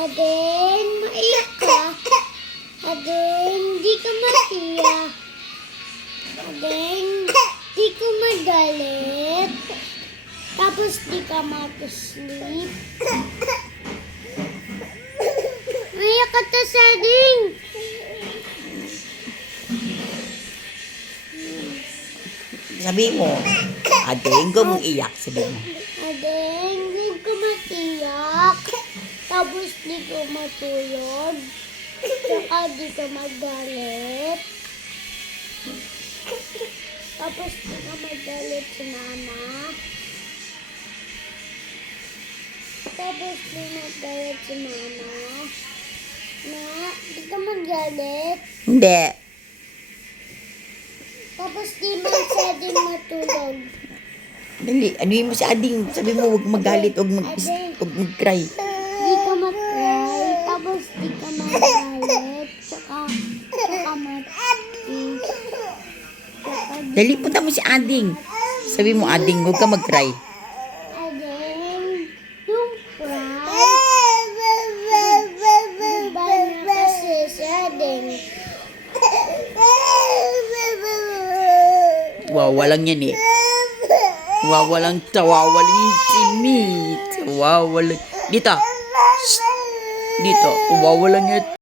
Aden, maiyak ka. Aden, di ka matiyak. Aden, di ka magalit. Tapos di ka mag-sleep. Maiyak ka ta, Sading. Sabi mo, Adeng, huwag mong iyak. Sabi mo. Aden, di ka matiyak. Tapos di ka matulog. Saka di ka magalit. Tapos di ka magalit si mama. Tapos di magalit si mama. Na, di ka magalit. Hindi. Tapos di man Sading matulog. Dali, ano mo si Ading? Sabi mo, huwag magalit, huwag mag-cry. Di ka mag-cry. Tapos di ka magalit. Saka mati. Dali, punta mo si Ading. Sabi mo, Ading, huwag ka mag-cry. Aden, yung cry. Diba na kasi si Aden? Wawalang yan eh. Wawalang tawawaling timid. Wawalang. Dito. Shh. Dito. Wawalang yan.